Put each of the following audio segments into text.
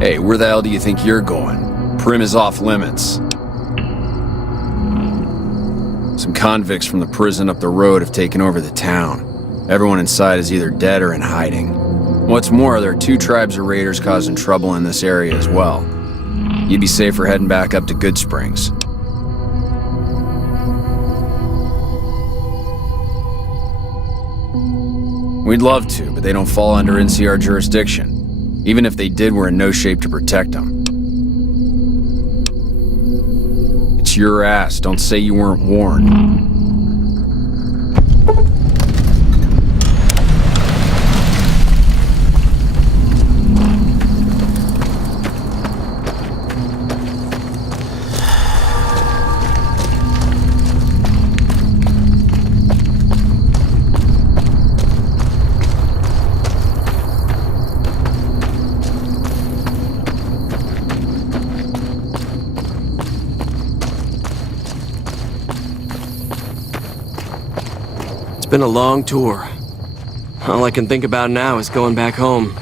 Hey, where the hell do you think you're going? Primm is off limits. Some convicts from the prison up the road have taken over the town. Everyone inside is either dead or in hiding. What's more, there are 2 tribes of raiders causing trouble in this area as well. You'd be safer heading back up to Goodsprings. We'd love to, but they don't fall under NCR jurisdiction. Even if they did, we're in no shape to protect them. It's your ass. Don't say you weren't warned. It's been a long tour. All I can think about now is going back home.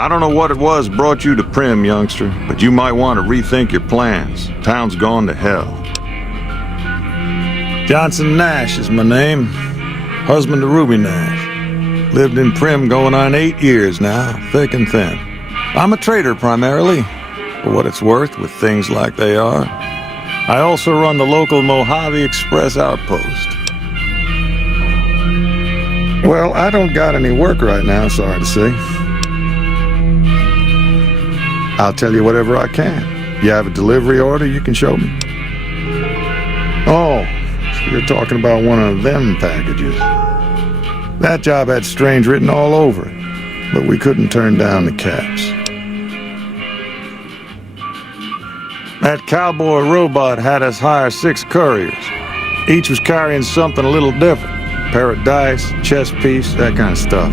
I don't know what it was brought you to Primm, youngster, but you might want to rethink your plans. Town's gone to hell. Johnson Nash is my name. Husband to Ruby Nash. Lived in Primm going on 8 years now, thick and thin. I'm a trader primarily, for what it's worth with things like they are. I also run the local Mojave Express outpost. Well, I don't got any work right now, sorry to say. I'll tell you whatever I can. You have a delivery order you can show me? Oh, so you're talking about one of them packages. That job had strange written all over it, but we couldn't turn down the caps. That cowboy robot had us hire 6 couriers. Each was carrying something a little different. Pair of dice, chess piece, that kind of stuff.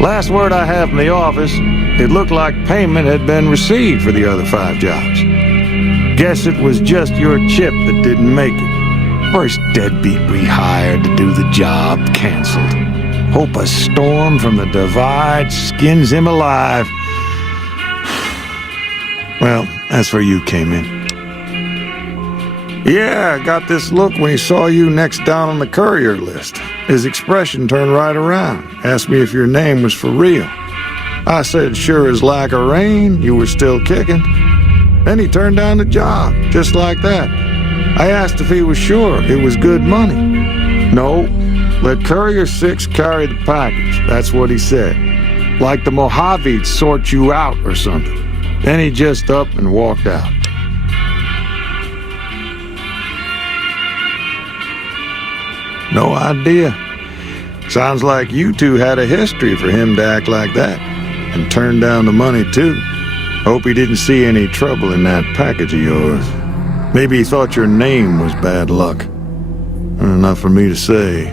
Last word I have from the office, it looked like payment had been received for the other 5 jobs. Guess it was just your chip that didn't make it. First deadbeat we hired to do the job canceled. Hope a storm from the divide skins him alive. Well, that's where you came in. Yeah, I got this look when he saw you next down on the courier list. His expression turned right around, asked me if your name was for real. I said, sure as lack of rain, you were still kicking. Then he turned down the job, just like that. I asked if he was sure it was good money. No, let Courier 6 carry the package, that's what he said. Like the Mojave'd sort you out or something. Then he just up and walked out. No idea. Sounds like you two had a history for him to act like that. And turn down the money, too. Hope he didn't see any trouble in that package of yours. Maybe he thought your name was bad luck. Enough for me to say.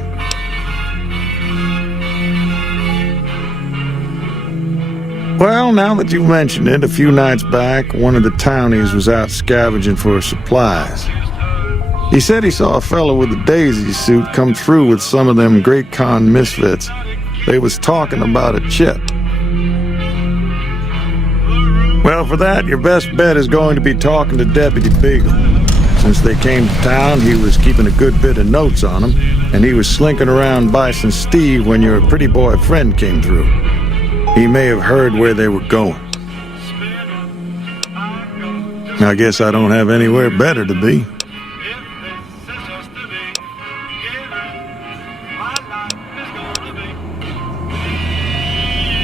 Well, now that you've mentioned it, a few nights back, one of the townies was out scavenging for supplies. He said he saw a fellow with a daisy suit come through with some of them Great Con misfits. They was talking about a chip. Well, for that, your best bet is going to be talking to Deputy Beagle. Since they came to town, he was keeping a good bit of notes on them, and he was slinking around Bison Steve when your pretty boy friend came through. He may have heard where they were going. I guess I don't have anywhere better to be.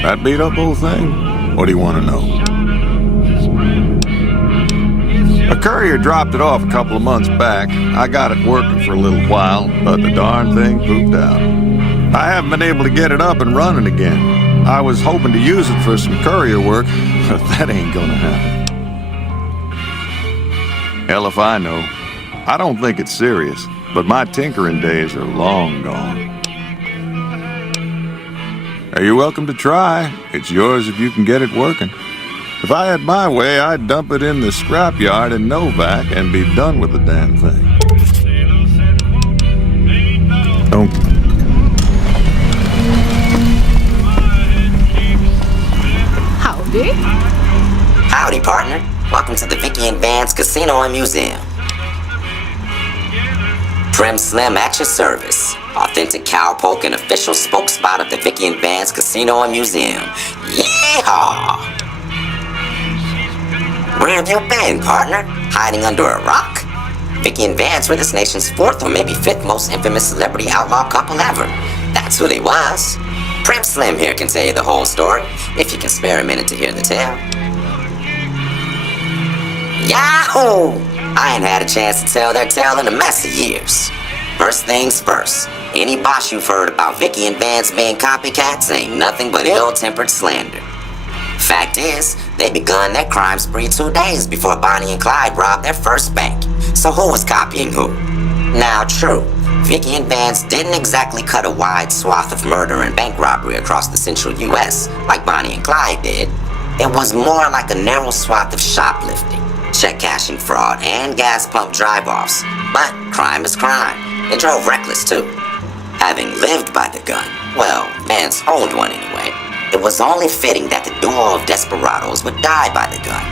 That beat up whole thing? What do you want to know? A courier dropped it off a couple of months back. I got it working for a little while, but the darn thing pooped out. I haven't been able to get it up and running again. I was hoping to use it for some courier work, but that ain't gonna happen. Hell if I know. I don't think it's serious, but my tinkering days are long gone. You're welcome to try. It's yours if you can get it working. If I had my way, I'd dump it in the scrapyard in Novak and be done with the damn thing. Don't. Howdy. Howdy, partner. Welcome to the Vicky and Vance Casino and Museum. Primm Slim at your service. Authentic cowpoke and official spokespot of the Vicky and Vance Casino and Museum. Yeehaw! Where have you been, partner? Hiding under a rock? Vicky and Vance were this nation's 4th or maybe 5th most infamous celebrity outlaw couple ever. That's who they was. Primm Slim here can tell you the whole story, if you can spare a minute to hear the tale. Yahoo! I ain't had a chance to tell their tale in a mess of years. First things first, any bosh you've heard about Vicky and Vance being copycats ain't nothing but ill-tempered slander. Fact is, they begun their crime spree 2 days before Bonnie and Clyde robbed their first bank. So who was copying who? Now true, Vicky and Vance didn't exactly cut a wide swath of murder and bank robbery across the central US like Bonnie and Clyde did. It was more like a narrow swath of shoplifting, check cashing fraud, and gas pump drive-offs. But crime is crime. It drove reckless too. Having lived by the gun, well, Vance owned one anyway. It was only fitting that the duo of desperados would die by the gun.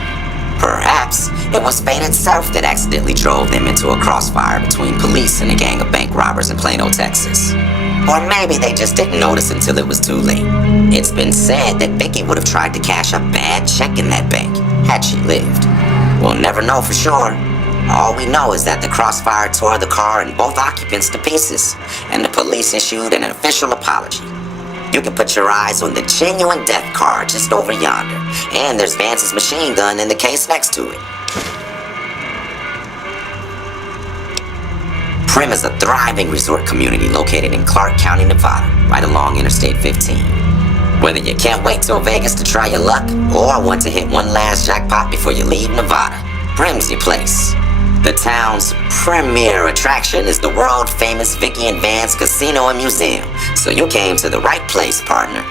Perhaps it was fate itself that accidentally drove them into a crossfire between police and a gang of bank robbers in Plano, Texas. Or maybe they just didn't notice until it was too late. It's been said that Vicky would have tried to cash a bad check in that bank had she lived. We'll never know for sure. All we know is that the crossfire tore the car and both occupants to pieces, and the police issued an official apology. You can put your eyes on the genuine death car just over yonder, and there's Vance's machine gun in the case next to it. Primm is a thriving resort community located in Clark County, Nevada, right along Interstate 15. Whether you can't wait till Vegas to try your luck, or want to hit one last jackpot before you leave Nevada, Primm's your place. The town's premier attraction is the world-famous Vicky and Vance Casino and Museum, so you came to the right place, partner.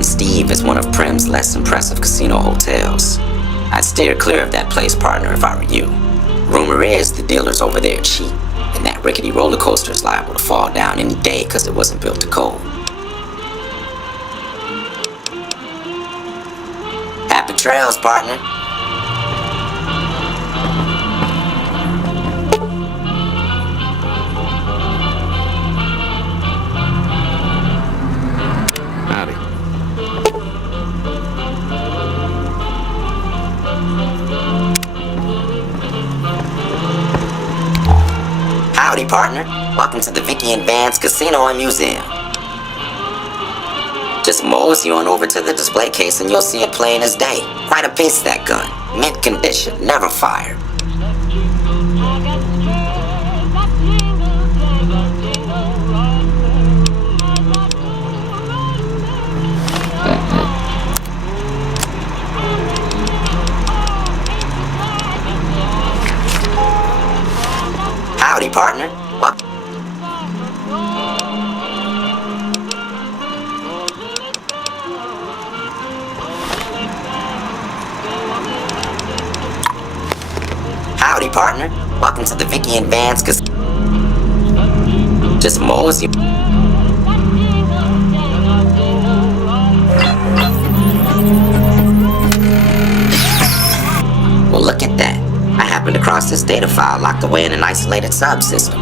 Steve is one of Primm's less impressive casino hotels. I'd steer clear of that place, partner, if I were you. Rumor is the dealers over there are cheap, and that rickety roller coaster is liable to fall down any day because it wasn't built to code. Happy trails, partner. Howdy, partner. Welcome to the Vicky and Vance Casino and Museum. Just mosey on over to the display case and you'll see it plain as day. Quite a piece, that gun. Mint condition, never fired. Howdy, partner. Howdy, partner. Welcome to the Vicky and Vance Casino. Just mosey. Well, look at that. I happened across this data file locked away in an isolated subsystem.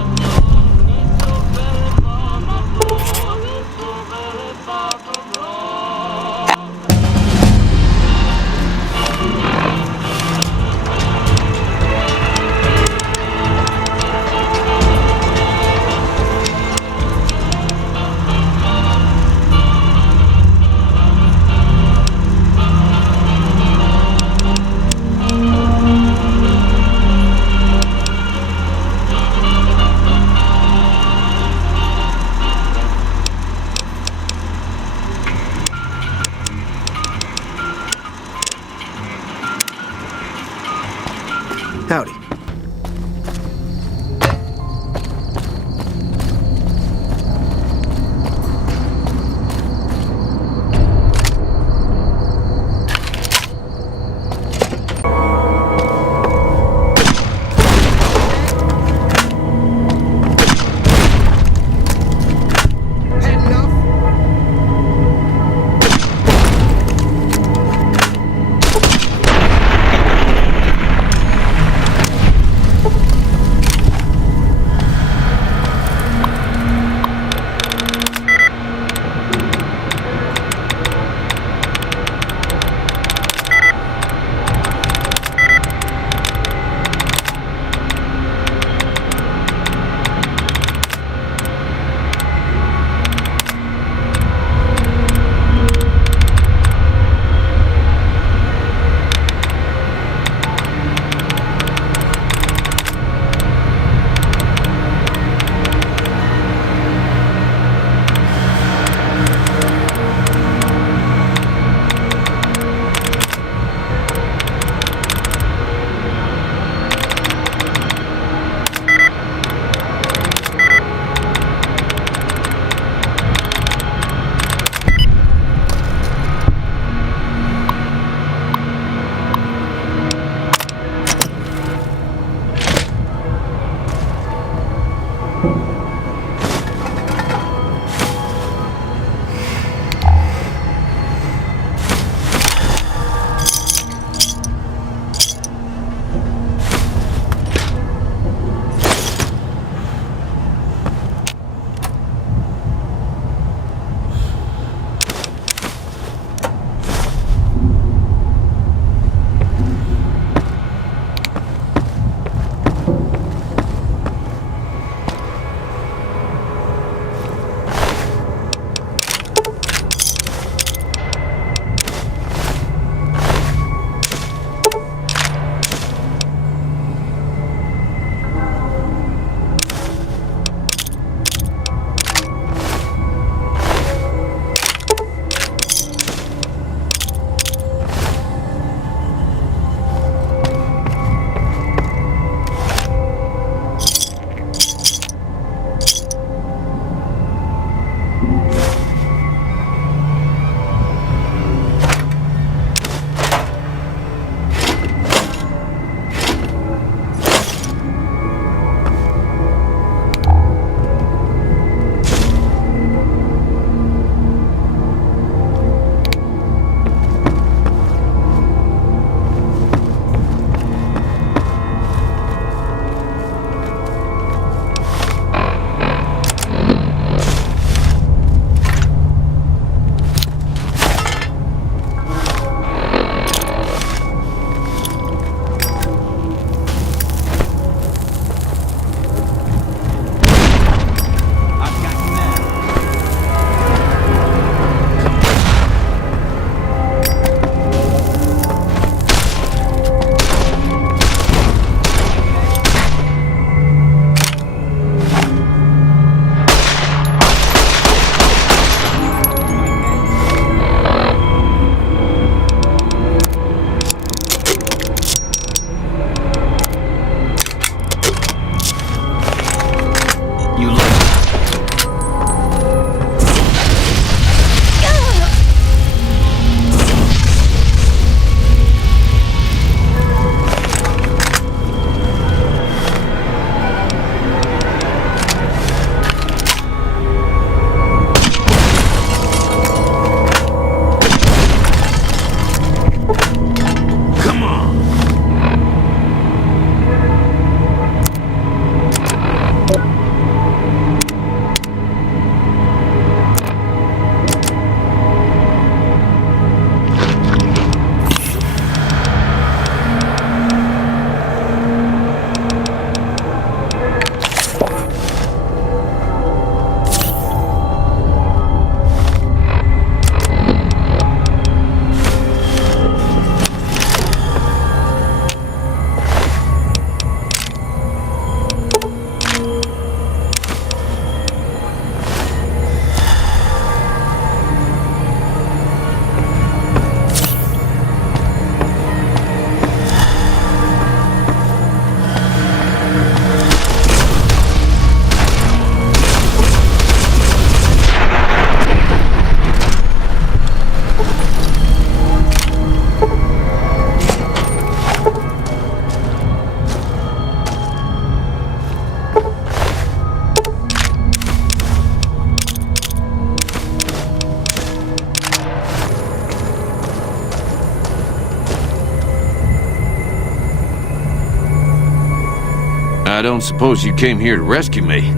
I don't suppose you came here to rescue me.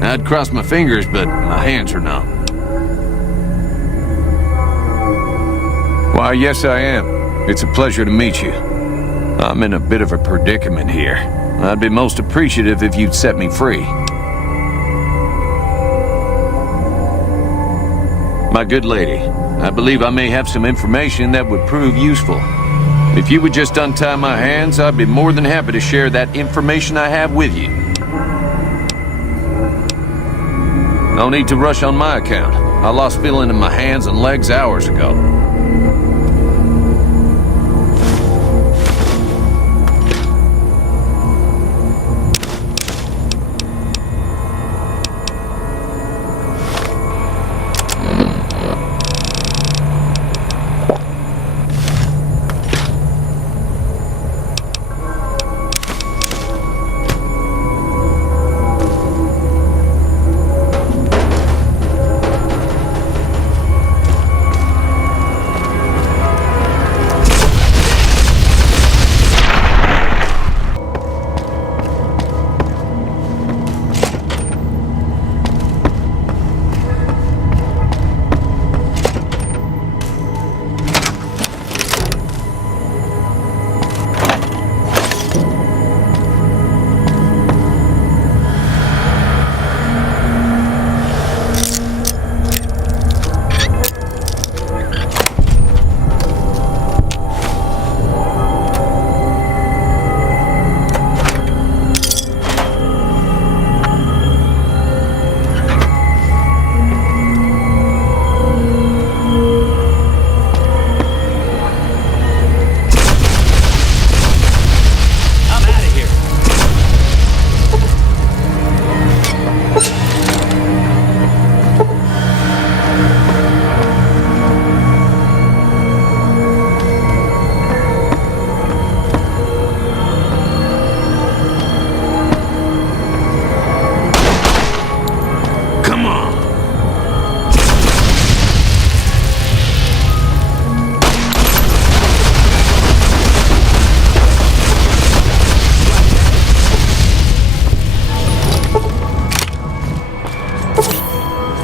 I'd cross my fingers, but my hands are numb. Why, yes I am. It's a pleasure to meet you. I'm in a bit of a predicament here. I'd be most appreciative if you'd set me free. My good lady, I believe I may have some information that would prove useful. If you would just untie my hands, I'd be more than happy to share that information I have with you. No need to rush on my account. I lost feeling in my hands and legs hours ago.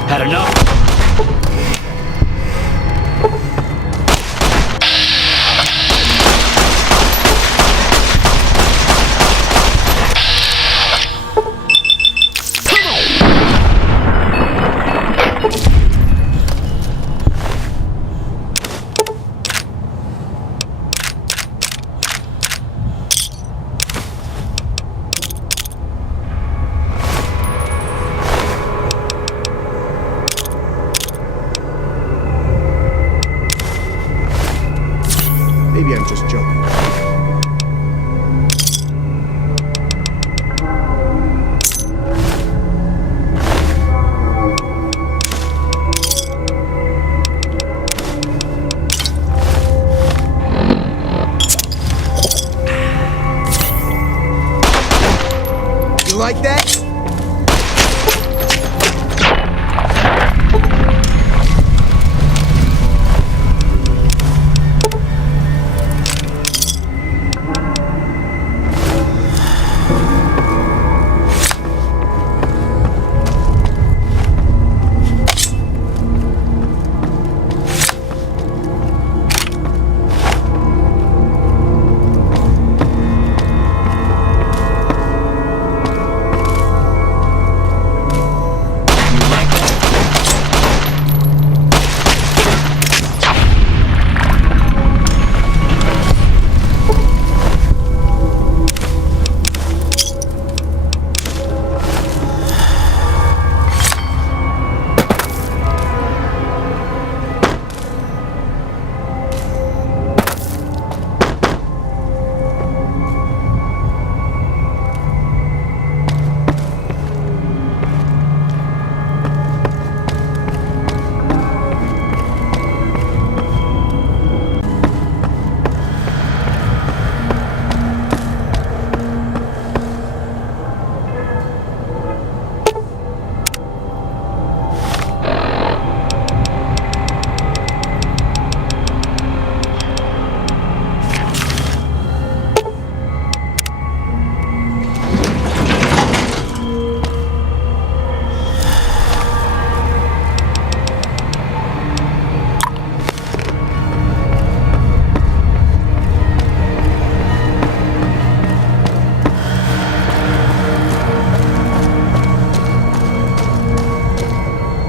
Had enough?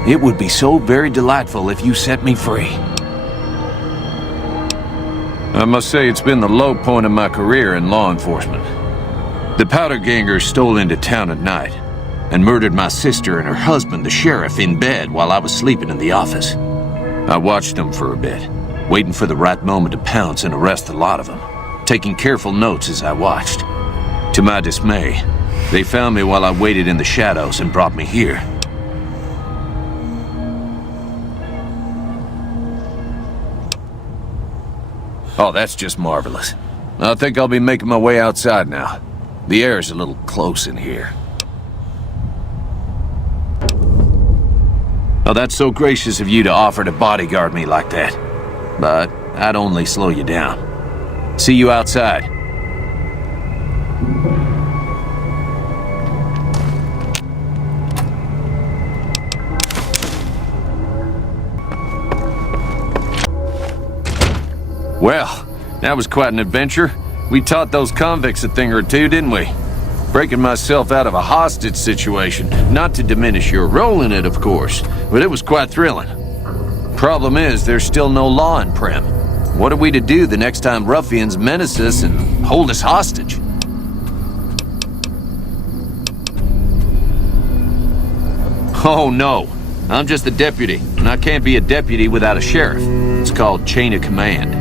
It would be so very delightful if you set me free. I must say it's been the low point of my career in law enforcement. The powder gangers stole into town at night and murdered my sister and her husband, the sheriff, in bed while I was sleeping in the office. I watched them for a bit, waiting for the right moment to pounce and arrest the lot of them, taking careful notes as I watched. To my dismay, they found me while I waited in the shadows and brought me here. Oh, that's just marvelous. I think I'll be making my way outside now. The air's a little close in here. Oh, that's so gracious of you to offer to bodyguard me like that. But I'd only slow you down. See you outside. Well, that was quite an adventure. We taught those convicts a thing or two, didn't we? Breaking myself out of a hostage situation. Not to diminish your role in it, of course, but it was quite thrilling. Problem is, there's still no law in Primm. What are we to do the next time ruffians menace us and hold us hostage? Oh no, I'm just a deputy, and I can't be a deputy without a sheriff. It's called chain of command.